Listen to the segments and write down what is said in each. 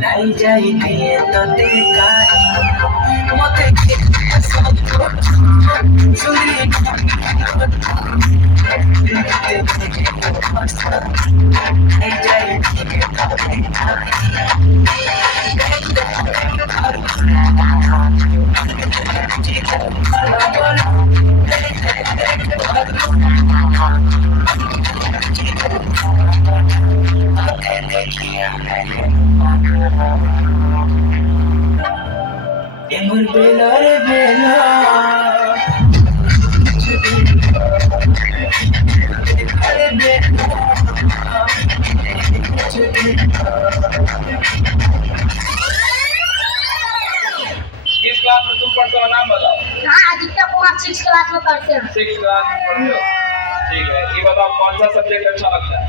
नहीं जाइए तो देखाई मते सुंदरी नहीं जाइए Emul bela re bela re bela किस क्लास में तुम पढ़ते हो नाम बताओ। हाँ आदित्य कुमार 6 क्लास में पढ़ते हैं। 6 क्लास में पढ़ते हो ठीक है। ये बताओ कौन सा सब्जेक्ट अच्छा लगता है?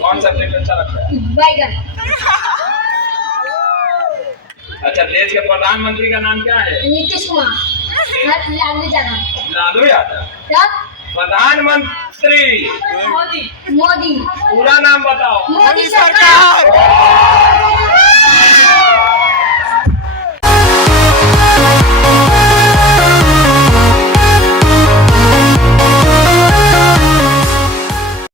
कौन सब्जेक्ट अच्छा लगता है? बैगन। अच्छा देश के प्रधानमंत्री का नाम क्या है? नीतीश कुमार। लालू यादव। लालू यादव। क्या? प्रधानमंत्री मोदी। पूरा नाम बताओ। मोदी सरकार।